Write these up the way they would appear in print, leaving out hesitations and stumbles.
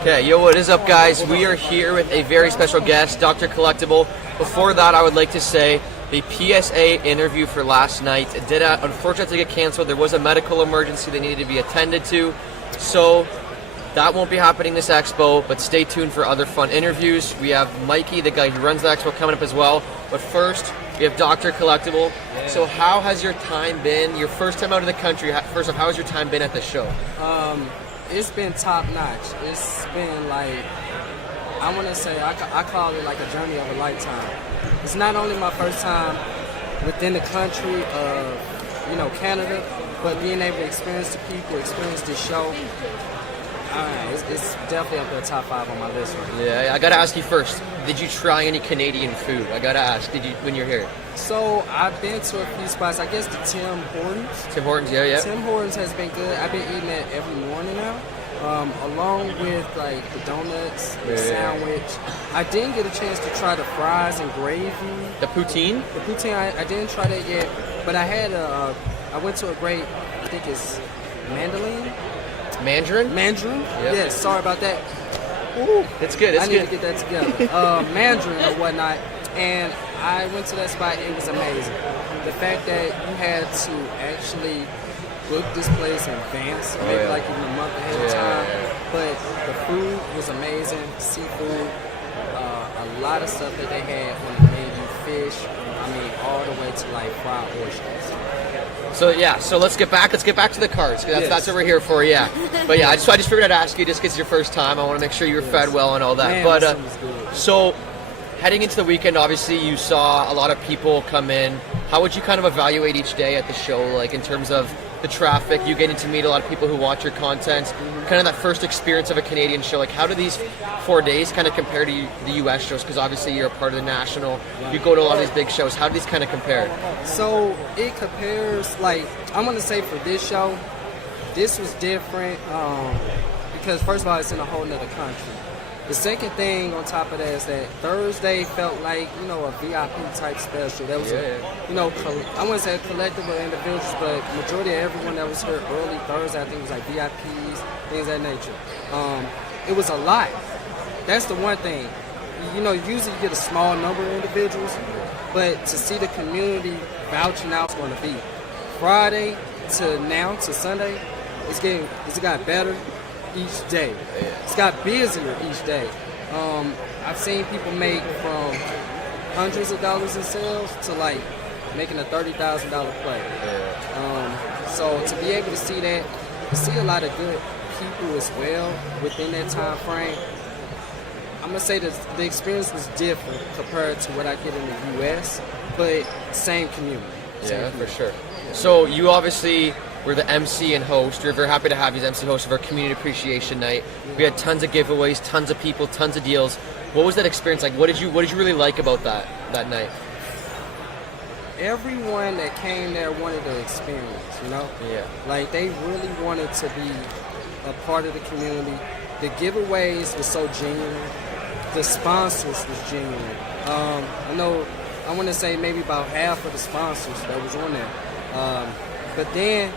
Okay, yo, what is up, guys? We are here with a very special guest, Dr. Collectible. Before that, I would like to say the PSA interview for last night did unfortunately get canceled. There was a medical emergency that needed to be attended to, so that won't be happening this expo, but stay tuned for other fun interviews. We have Mikey, the guy who runs the expo, coming up as well. But first, we have Dr. Collectible. Yeah. So how has your time been? Your first time out of the country, first off, how has your time been at the show? It's been top notch. It's been like, I want to say, I call it like a journey of a lifetime. It's not only my first time within the country of, Canada, but being able to experience the people, experience the show. It's definitely up there top 5 on my list right now. Yeah, I gotta ask you first. Did you try any Canadian food? I gotta ask. Did you when you're here? So I've been to a few spots. I guess the Tim Hortons. Tim Hortons, yeah. Tim Hortons has been good. I've been eating that every morning now, along with like the donuts, the sandwich. I didn't get a chance to try the fries and gravy. The poutine? The poutine, I didn't try that yet, but I had I went to a great, I think it's Mandarin. Mandarin? Yep. Yes, sorry about that. Ooh, it's good. I need to get that together. Mandarin or whatnot, and I went to that spot. It was amazing. The fact that you had to actually book this place in advance, maybe like even a month ahead of time. But the food was amazing. Seafood, a lot of stuff that they had on the menu. Fish. I mean, all the way to like fried oysters. So let's get back to the cards. That's what we're here for, yeah. But yeah, I just figured I'd ask you just because it's your first time. I want to make sure you were fed well and all that. Man, but that was good. So heading into the weekend, obviously you saw a lot of people come in. How would you kind of evaluate each day at the show, like in terms of the traffic, you getting to meet a lot of people who watch your content, kind of that first experience of a Canadian show? Like, how do these 4 days kind of compare to the U.S. shows? Because obviously you're a part of the national. You go to a lot of these big shows. How do these kind of compare? So it compares, like, I'm going to say for this show, this was different because, first of all, it's in a whole nother country. The second thing on top of that is that Thursday felt like, a VIP type special. That was, I wouldn't say collectible individuals, but majority of everyone that was here early Thursday, I think it was like VIPs, things of that nature. It was a lot. That's the one thing. Usually you get a small number of individuals, but to see the community vouching out is going to be Friday to now to Sunday, it's got better each day. It's got busier each day. I've seen people make from hundreds of dollars in sales to like making a $30,000 play. So to be able to see that, to see a lot of good people as well within that time frame, I'm gonna say that the experience was different compared to what I get in the U.S., but same community. For sure. So you obviously were the MC and host. We're very happy to have you as MC host of our Community Appreciation Night. We had tons of giveaways, tons of people, tons of deals. What was that experience like? What did you really like about that night? Everyone that came there wanted the experience, Yeah. Like they really wanted to be a part of the community. The giveaways were so genuine. The sponsors was genuine. I want to say maybe about half of the sponsors that was on there. But then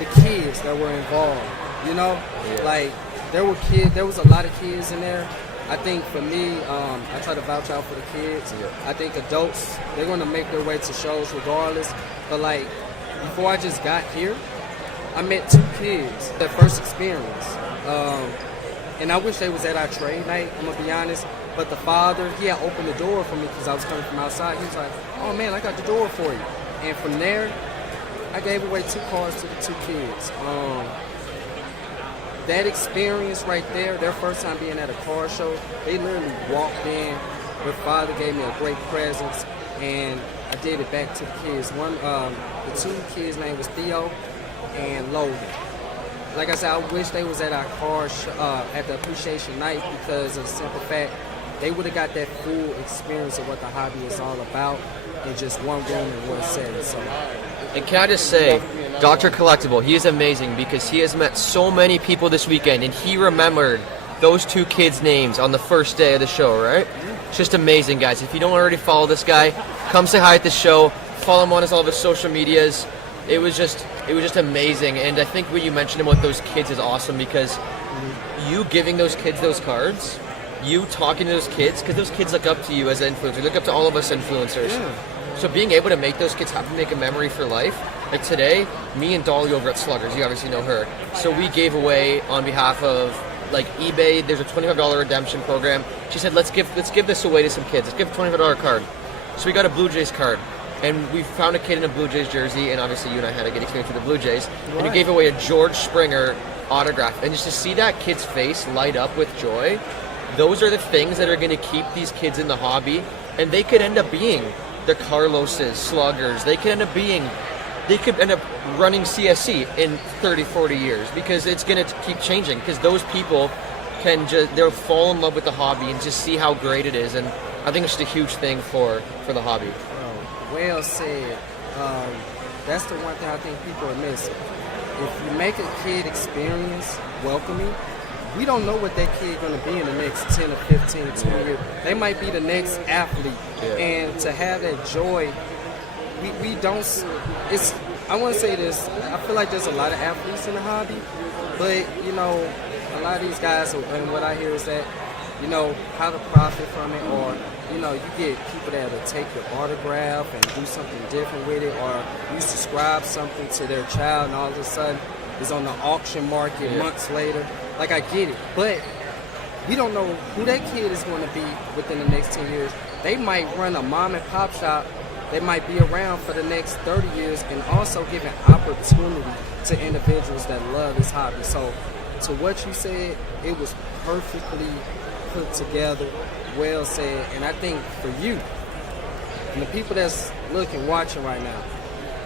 the kids that were involved, like there was a lot of kids in there. I think for me, I try to vouch out for the kids. I think adults, they're going to make their way to shows regardless. But like before I just got here, I met 2 kids, their first experience. And I wish they was at our trade night, I'm going to be honest. But the father, he had opened the door for me because I was coming from outside. He was like, oh man, I got the door for you. And from there, I gave away 2 cars to the 2 kids. That experience right there, their first time being at a car show, they literally walked in. Their father gave me a great presence, and I did it back to the kids. The 2 kids' name was Theo and Logan. Like I said, I wish they was at our car at the appreciation night because of the simple fact they would have got that full experience of what the hobby is all about in just one room and one setting. So. And can I just say, Dr. Collectible, he is amazing because he has met so many people this weekend, and he remembered those 2 kids' names on the first day of the show, right? It's just amazing, guys. If you don't already follow this guy, come say hi at the show. Follow him on all of his social medias. It was just amazing, and I think what you mentioned about those kids is awesome because you giving those kids those cards, you talking to those kids, because those kids look up to you as an influencer, look up to all of us influencers. Yeah. So being able to make those kids have to make a memory for life. Like today, me and Dolly over at Sluggers, you obviously know her. So we gave away on behalf of like eBay, there's a $25 redemption program. She said, let's give this away to some kids. Let's give a $25 card. So we got a Blue Jays card. And we found a kid in a Blue Jays jersey, and obviously you and I had a good experience with the Blue Jays. Right. And you gave away a George Springer autograph. And just to see that kid's face light up with joy, those are the things that are going to keep these kids in the hobby. And they could end up being the Carloses, Sluggers. They could end up running CSC in 30, 40 years, because it's going to keep changing, because those people they'll fall in love with the hobby and just see how great it is. And I think it's just a huge thing for the hobby. Well said. That's the one thing I think people are missing. If you make a kid experience welcoming, we don't know what that kid going to be in the next 10 or 15, 20 years. They might be the next athlete. Yeah. And to have that joy, we don't, it's, I want to say this, I feel like there's a lot of athletes in the hobby, but, you know, a lot of these guys, and what I hear is that, you know, how to profit from it, or, you know, you get people that will take your autograph and do something different with it, or you subscribe something to their child and all of a sudden it's on the auction market months later. Like, I get it, but we don't know who that kid is going to be within the next 10 years. They might run a mom and pop shop. They might be around for the next 30 years and also give an opportunity to individuals that love this hobby. So, to what you said, it was perfectly put together, well said, and I think for you and the people that's looking, watching right now,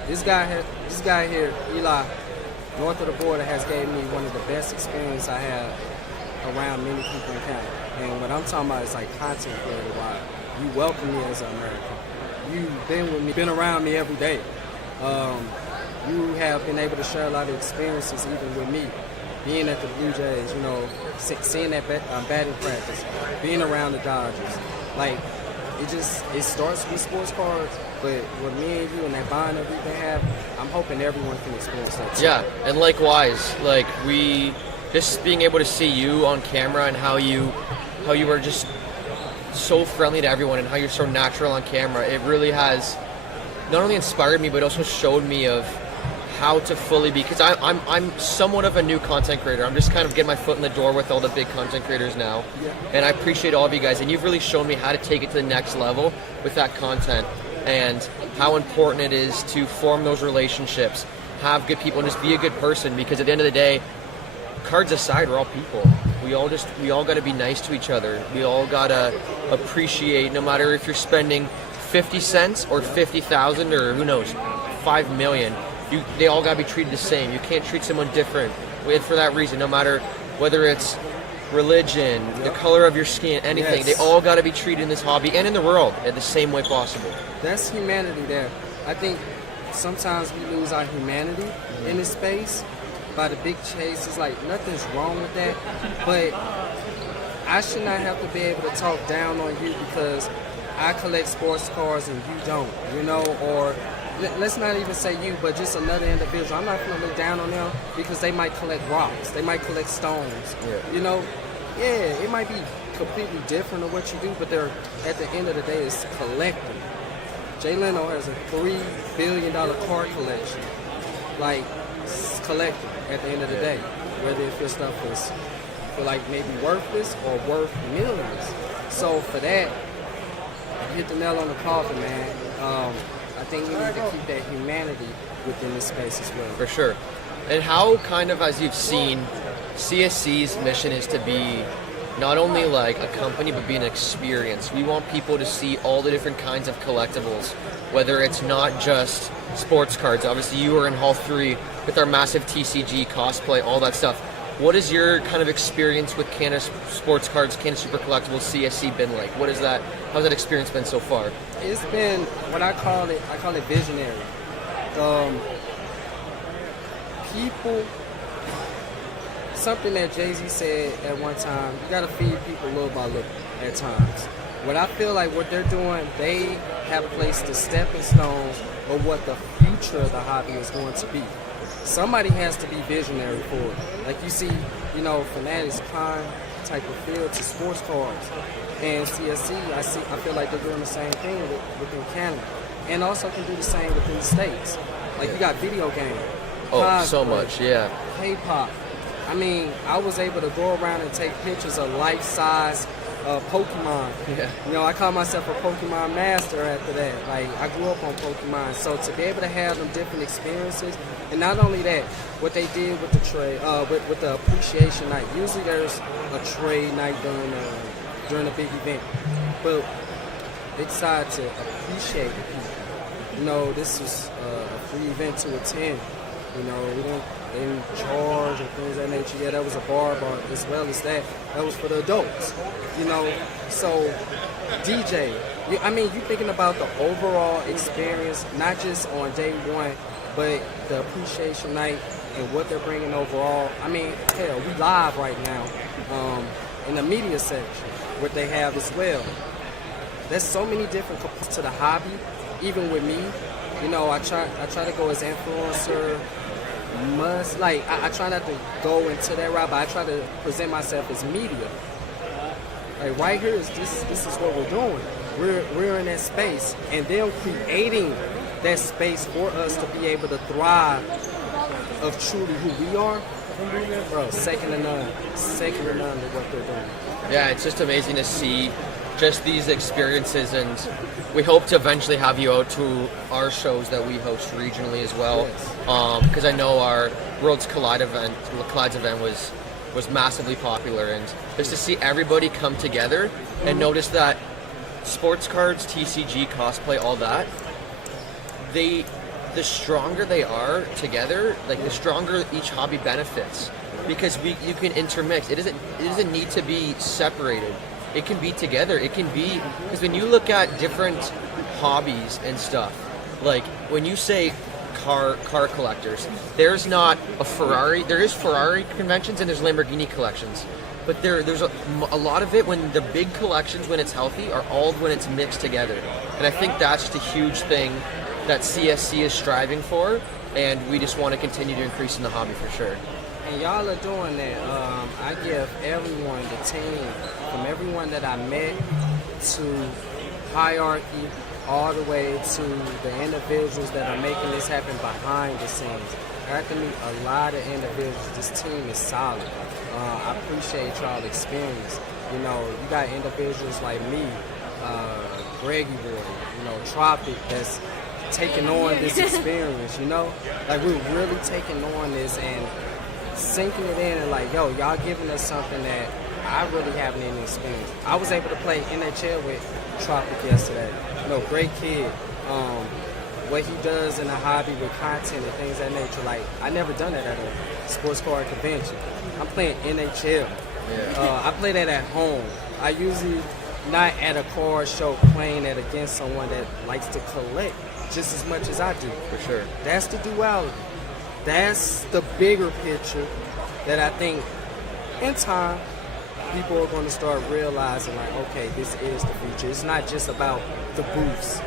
this guy here, Eli, north of the border, has gave me one of the best experiences I have around many people in Canada. And what I'm talking about is like content creator wise. You welcome me as an American. You've been with me, been around me every day. You have been able to share a lot of experiences even with me. Being at the Blue Jays, you know, seeing that batting practice, being around the Dodgers. Like, it starts with sports cards, but with me and you and that bond that we can have, I'm hoping everyone can experience that too. Yeah, and likewise, like just being able to see you on camera and how you are just so friendly to everyone and how you're so natural on camera, it really has not only inspired me but also showed me of how to fully be, because I'm somewhat of a new content creator. I'm just kind of getting my foot in the door with all the big content creators now. Yeah. And I appreciate all of you guys, and you've really shown me how to take it to the next level with that content, and how important it is to form those relationships, have good people, and just be a good person, because at the end of the day, cards aside, we're all people. We all got to be nice to each other. We all got to appreciate, no matter if you're spending 50 cents or 50,000 or who knows, 5 million. They all got to be treated the same. You can't treat someone different for that reason, no matter whether it's religion, the color of your skin, anything. They all got to be treated in this hobby and in the world in the same way possible. That's humanity there. I think sometimes we lose our humanity in this space by the big chase. It's like nothing's wrong with that, but I should not have to be able to talk down on you because I collect sports cards and you don't, you know, or let's not even say you, but just another individual. I'm not going to look down on them because they might collect rocks. They might collect stones. Yeah. You know, it might be completely different than what you do, but they're, at the end of the day, it's collecting. Jay Leno has a $3 billion card collection. Like, it's collecting at the end of the day. Whether if your stuff is like maybe worthless or worth millions. So for that, you hit the nail on the coffin, man. I think we need to keep that humanity within this space as well. For sure. And how, kind of, as you've seen, CSC's mission is to be not only like a company, but be an experience. We want people to see all the different kinds of collectibles, whether it's not just sports cards. Obviously, you were in Hall 3 with our massive TCG, cosplay, all that stuff. What has your kind of experience with Canada Sports Cards, Canada Super Collectibles, CSC been like? What is that? How's that experience been so far? It's been what I call it visionary. People, something that Jay-Z said at one time, you gotta feed people little by little at times. What I feel like what they're doing, they have placed the stepping stones of what the future of the hobby is going to be. Somebody has to be visionary for it. Like you see fanatics, climb type of feel to sports cards. And CSC, I feel like they're doing the same thing within Canada, and also can do the same within the States. Like you got video games. Oh, so much, yeah. K-pop. I mean, I was able to go around and take pictures of life-size Pokemon. Yeah. I call myself a Pokemon master after that. Like, I grew up on Pokemon. So to be able to have them different experiences, and not only that, what they did with the trade, with the appreciation night. Usually there's a trade night during a big event, but they decided to appreciate people. This is a free event to attend. We didn't charge or things of that nature. Yeah, that was a bar, but as well as that was for the adults. So DJ, you thinking about the overall experience, not just on day one, but the appreciation night and what they're bringing overall. I mean, hell, we live right now in the media section, what they have as well. There's so many different components to the hobby, even with me. I try to go as influencer. I try not to go into that route, but I try to present myself as media. Like right here is this is what we're doing. We're in that space, and them creating that space for us to be able to thrive of truly who we are. Bro, second to none to what they're doing. Yeah, it's just amazing to see just these experiences, and we hope to eventually have you out to our shows that we host regionally as well. Because I know our Worlds Collides event was massively popular, and just to see everybody come together and notice that sports cards, TCG, cosplay, all that, the stronger they are together, like the stronger each hobby benefits, because you can intermix. It doesn't need to be separated. It can be together. It can be, because when you look at different hobbies and stuff, like when you say car collectors, there's not a Ferrari. There is Ferrari conventions and there's Lamborghini collections, but there's a lot of it when the big collections, when it's healthy, are all when it's mixed together. And I think that's just a huge thing that CSC is striving for, and we just want to continue to increase in the hobby for sure. And y'all are doing that. I give everyone, the team, from everyone that I met to hierarchy, all the way to the individuals that are making this happen behind the scenes. I got to meet a lot of individuals. This team is solid. I appreciate y'all experience. You got individuals like me, Greggy Boy, Tropic, that's taking on this experience, Like we're really taking on this and sinking it in and like, yo, y'all giving us something that I really haven't even experienced. I was able to play NHL with Tropic yesterday. Great kid. What he does in the hobby with content and things of that nature, like I never done that at a sports card convention. I'm playing NHL. Yeah. I play that at home. I usually not at a card show playing it against someone that likes to collect just as much as I do. For sure. That's the duality. That's the bigger picture that I think in time people are going to start realizing, like, okay, this is the future. It's not just about the booths.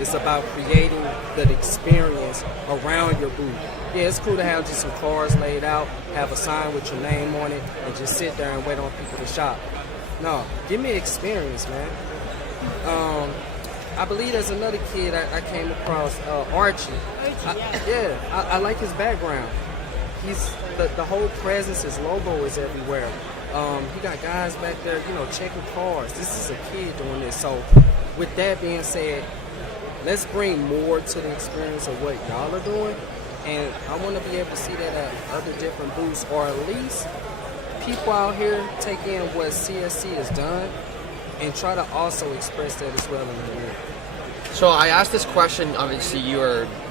It's about creating the experience around your booth. Yeah, it's cool to have just some cards laid out, have a sign with your name on it, and just sit there and wait on people to shop. No, give me experience, man. I believe there's another kid I came across, Archie. I like his background. He's the whole presence, his logo is everywhere. He got guys back there, checking cars. This is a kid doing this. So with that being said, let's bring more to the experience of what y'all are doing. And I want to be able to see that at other different booths, or at least people out here take in what CSC has done and try to also express that as well in the world. So I asked this question, obviously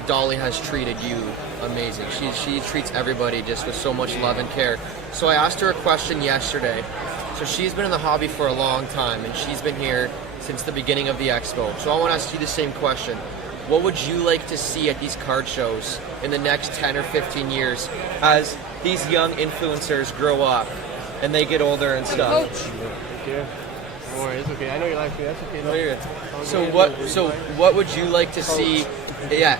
Dolly has treated you amazing. She treats everybody just with so much love and care. So I asked her a question yesterday. So she's been in the hobby for a long time, and she's been here since the beginning of the expo. So I want to ask you the same question. What would you like to see at these card shows in the next 10 or 15 years as these young influencers grow up and they get older and stuff? Yeah. Don't worry, it's okay. I know you're laughing. That's okay. No, you're good. So what would you like to see? Yeah.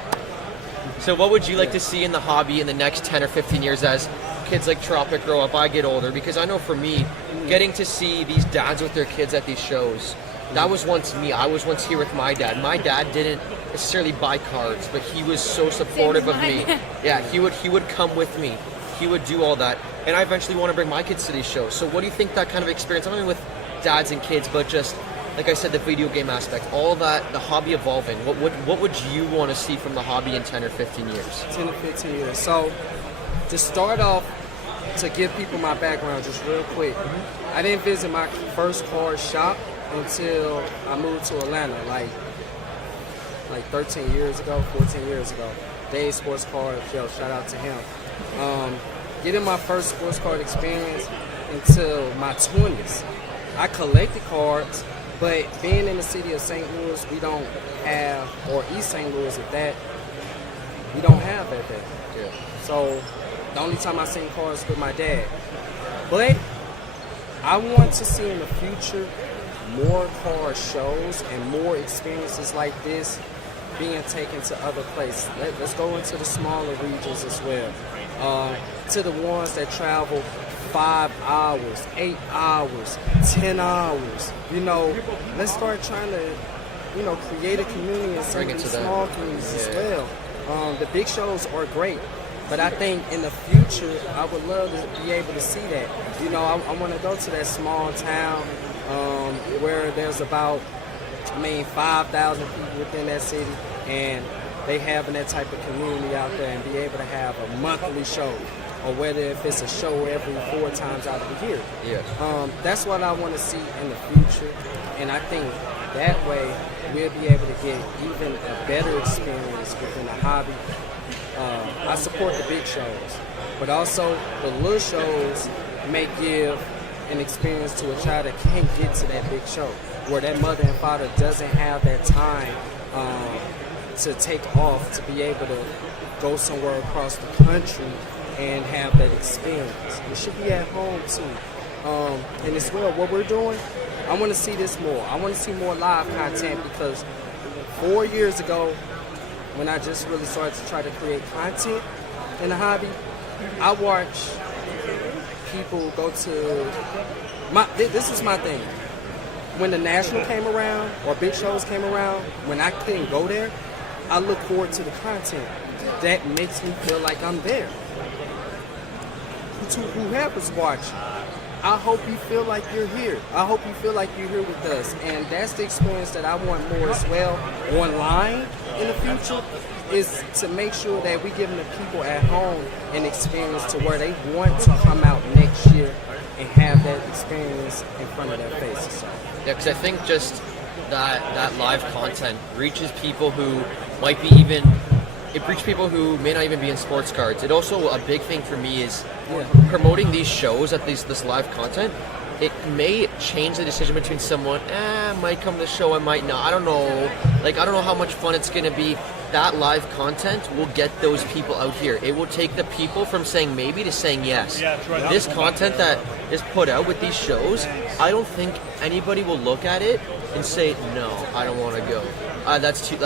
So what would you like to see in the hobby in the next 10 or 15 years as kids like Tropic grow up, I get older, because I know for me, getting to see these dads with their kids at these shows, that was once me. I was once here with my dad. My dad didn't necessarily buy cards, but he was so supportive of me. Yeah, he would come with me. He would do all that. And I eventually want to bring my kids to these shows. So what do you think that kind of experience, not only with dads and kids, but just, like I said, the video game aspect, all that, the hobby evolving, what would you want to see from the hobby in 10 or 15 years? 10 to 15 years. So to start off, to give people my background just real quick, I didn't visit my first card shop until I moved to Atlanta, like 13 years ago, 14 years ago. Dave Sports Card, shout out to him. Getting my first sports card experience until my 20s. I collected cards, but being in the city of St. Louis, we don't have, or East St. Louis at that, we don't have that there. Yeah. So the only time I seen cards with my dad. But I want to see in the future more card shows and more experiences like this being taken to other places. Let's go into the smaller regions as well. To the ones that travel 5 hours, 8 hours, 10 hours. Let's start trying to, create a community in some of these small communities as well. The big shows are great, but I think in the future, I would love to be able to see that. I want to go to that small town where there's about 5,000 people within that city, and they having that type of community out there and be able to have a monthly show, or whether if it's a show every 4 times out of the year. Yeah. That's what I want to see in the future, and I think that way we'll be able to get even a better experience within the hobby. I support the big shows, but also the little shows may give an experience to a child that can't get to that big show, where that mother and father doesn't have that time to take off to be able to go somewhere across the country and have that experience. It should be at home too. And as well, what we're doing, I want to see this more. I want to see more live content, because 4 years ago, when I just really started to try to create content in the hobby, I watched people go to this is my thing. When the National came around, or big shows came around, when I couldn't go there, I look forward to the content. That makes me feel like I'm there. To whoever's watching, I hope you feel like you're here. I hope you feel like you're here with us. And that's the experience that I want more as well online in the future, is to make sure that we giving the people at home an experience to where they want to come out next year and have that experience in front of their faces. Yeah, because I think just that live content reaches people who might be it reaches people who may not even be in sports cards. It also, a big thing for me is promoting these shows at this live content. It may change the decision between someone, I might come to the show, I might not. I don't know. I don't know how much fun it's going to be. That live content will get those people out here. It will take the people from saying maybe to saying yes. This content that is put out with these shows, I don't think anybody will look at it and say, no, I don't want to go. That's too,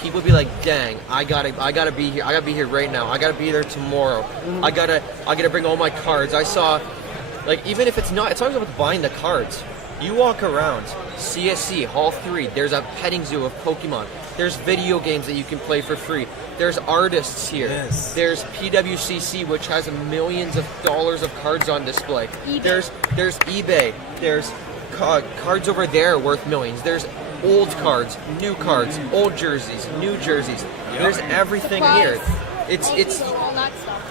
people will be like, dang, I gotta be here. I gotta be here right now. I gotta be there tomorrow. I gotta bring all my cards. I saw, even if it's not always about buying the cards. You walk around CSC, Hall 3, there's a petting zoo of Pokemon. There's video games that you can play for free. There's artists here. Yes. There's PWCC, which has millions of dollars of cards on display. eBay. There's eBay. There's cards over there worth millions. There's old cards, new cards, old jerseys, new jerseys. There's everything here. It's all that stuff.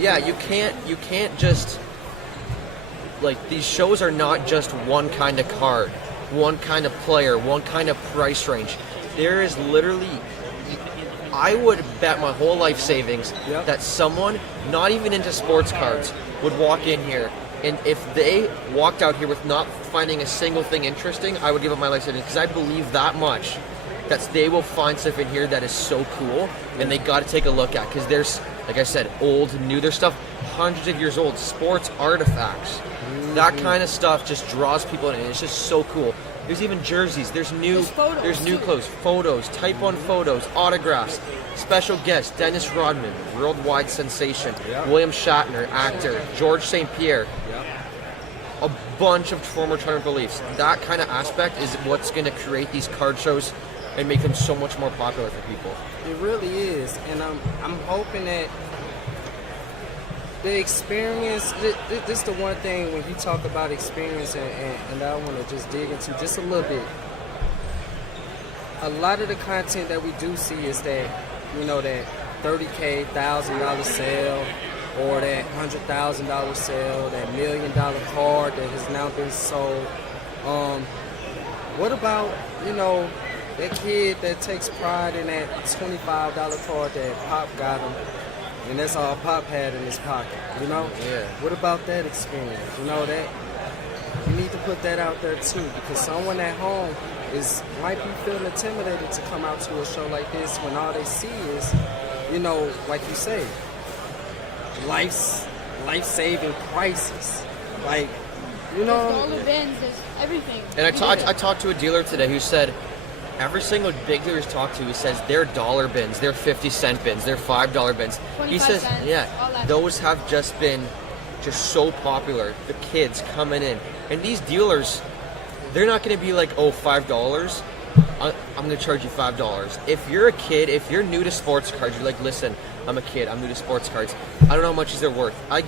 yeah, you can't just, these shows are not just one kind of card, one kind of player, one kind of price range. There is literally, I would bet my whole life savings that someone not even into sports cards would walk in here, and if they walked out here with not finding a single thing interesting, I would give up my life savings, because I believe that much that they will find stuff in here that is so cool, and they got to take a look at, because there's, like I said, old, new, there's stuff hundreds of years old, sports artifacts. That kind of stuff just draws people in, and it's just so cool. There's even jerseys. There's new clothes, photos, Type 1 photos, autographs, special guests, Dennis Rodman, worldwide sensation, William Shatner, actor, George St. Pierre, a bunch of former Toronto Leafs. That kind of aspect is what's going to create these card shows and make them so much more popular for people. It really is, and I'm hoping that the experience, this is the one thing when you talk about experience, and I want to just dig into just a little bit. A lot of the content that we do see is that, you know, that $30K, $1,000 sale, or that $100,000 sale, that $1 million card that has now been sold. What about, you know, that kid that takes pride in that $25 card that Pop got him, and that's all Pop had in his pocket, you know? Yeah. What about that experience? You know, that you need to put that out there too, because someone at home might be feeling intimidated to come out to a show like this when all they see is, you know, like you say, life-saving prices. Like, you know, There's dollar bins, there's everything. And I talked to a dealer today who said every single big dealer he's talked to, he says they're dollar bins, they're 50-cent bins, they're $5 bins. He 25 says, cents, all yeah, that. those have just been so popular. The kids coming in, and these dealers, they're not going to be like, oh, $5. I'm going to charge you $5. If you're a kid, if you're new to sports cards, you're like, listen, I'm a kid, I'm new to sports cards. I don't know how much these are worth. I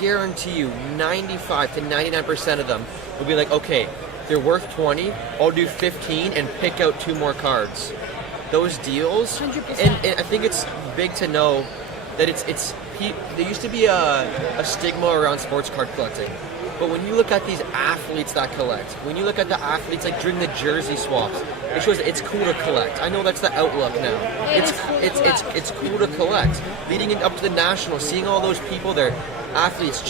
guarantee you 95 to 99% of them will be like, okay, they're worth 20, I'll do 15 and pick out 2 more cards. Those deals, 100%. and I think it's big to know that there used to be a stigma around sports card collecting. But when you look at these athletes that collect, when you look at the athletes like during the jersey swaps, it shows that it's cool to collect. I know that's the outlook now. It's cool to collect. Leading it up to the Nationals, seeing all those people there, athletes,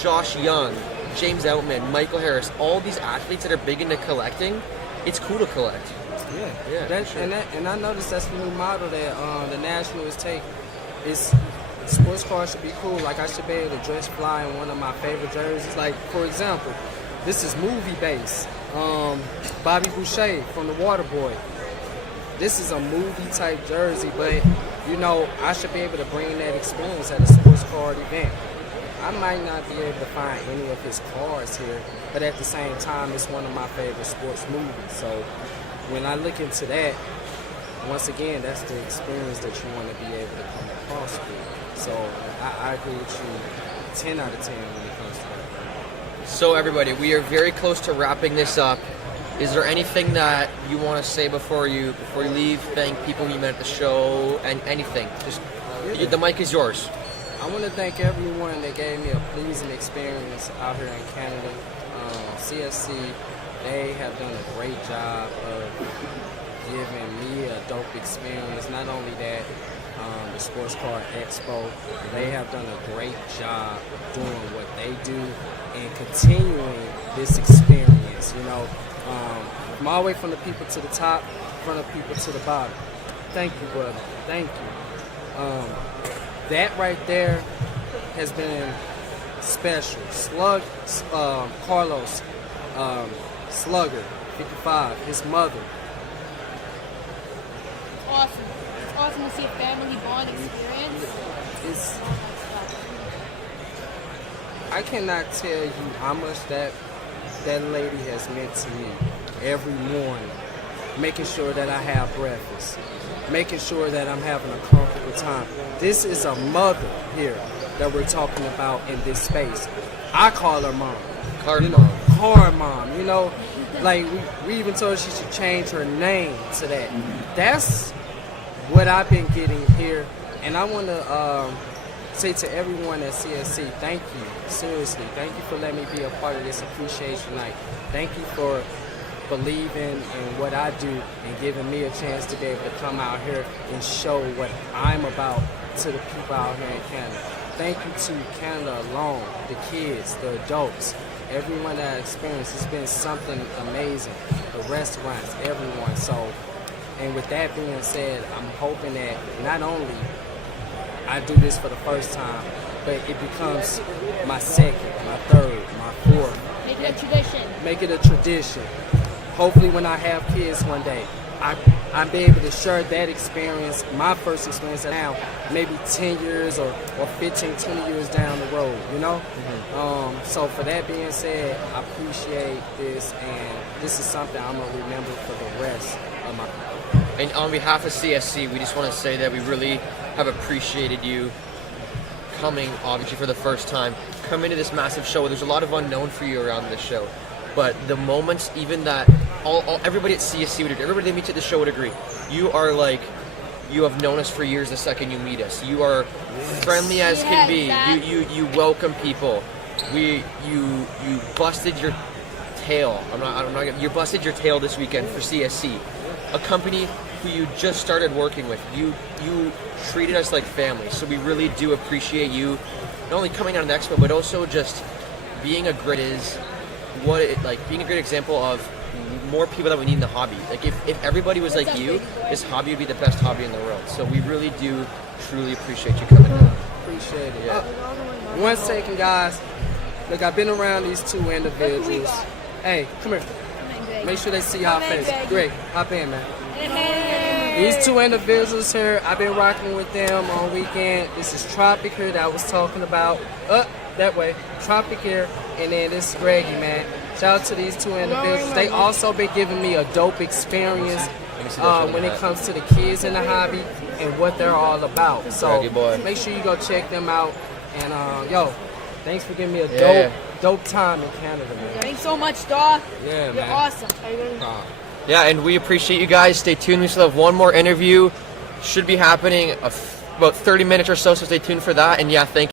Josh Young, James Outman, Michael Harris, all these athletes that are big into collecting, it's cool to collect. Yeah. Sure. And I noticed that's the new model that the Nationals take. Is sports cards should be cool. Like, I should be able to dress fly in one of my favorite jerseys. Like, for example, this is movie based. Bobby Boucher from The Waterboy. This is a movie type jersey, but you know, I should be able to bring that experience at a sports card event. I might not be able to find any of his cards here, but at the same time, it's one of my favorite sports movies. So when I look into that, once again, that's the experience that you want to be able to come across with. So I agree with you 10 out of 10 when it comes to that. So everybody, we are very close to wrapping this up. Is there anything that you want to say before you leave? Thank people you met at the show and anything. Just the mic is yours. I want to thank everyone that gave me a pleasing experience out here in Canada. CSC, they have done a great job of giving me a dope experience. Not only that, the Sports Card Expo, they have done a great job doing what they do and continuing this experience. You know, from all the way from the people to the top, from the people to the bottom. Thank you, brother. Thank you. That right there has been special. Carlos, Slugger, 55, his mother. Awesome. It's awesome to see a family bond experience. I cannot tell you how much that lady has meant to me every morning. Making sure that I have breakfast. Making sure that I'm having a comfortable time. This is a mother here that we're talking about in this space. I call her mom. Card mom. Card mom. You know, like we even told her she should change her name to that. That's what I've been getting here. And I want to say to everyone at CSC, thank you. Seriously, thank you for letting me be a part of this appreciation night. Thank you for believing in what I do and giving me a chance to be able to come out here and show what I'm about to the people out here in Canada. Thank you to Canada alone, the kids, the adults, everyone that I experienced. It's been something amazing. The restaurants, everyone. So, and with that being said, I'm hoping that not only I do this for the first time, but it becomes my second, my third, my fourth. Make it a tradition. Make it a tradition. Hopefully when I have kids one day, I'm be able to share that experience, my first experience now, maybe 10 years or 15, 20 years down the road, you know? So for that being said, I appreciate this, and this is something I'm going to remember for the rest of my life. And on behalf of CSC, we just want to say that we really have appreciated you coming, obviously, for the first time. Coming to this massive show. There's a lot of unknown for you around this show. But the moments, even that, everybody at CSC would agree, everybody that meets at the show would agree. You are like, you have known us for years the second you meet us. You are friendly as can be. You welcome people. You busted your tail. You busted your tail this weekend for CSC, a company who you just started working with. You treated us like family. So we really do appreciate you, not only coming out on the expo, but also just being a great being a great example of more people that we need in the hobby. Like if everybody was like you, this hobby would be the best hobby in the world. So we really do truly appreciate you coming out. Appreciate it. Yeah. 1 second, guys. Look, I've been around these two individuals. Hey, come here. Make sure they see our face. Greg, hop in, man. These two individuals here, I've been rocking with them all weekend. This is Tropic here that I was talking about. Up that way. Tropic here. And then this is Greggy, man. Shout out to these two individuals. They also been giving me a dope experience when it comes to the kids in the hobby and what they're all about. So make sure you go check them out. And yo, thanks for giving me a dope time in Canada, man. Thanks so much, dog. Yeah, You're man. awesome. Yeah, and we appreciate you guys. Stay tuned. We still have one more interview. Should be happening about 30 minutes or so, so stay tuned for that. And yeah, thank you.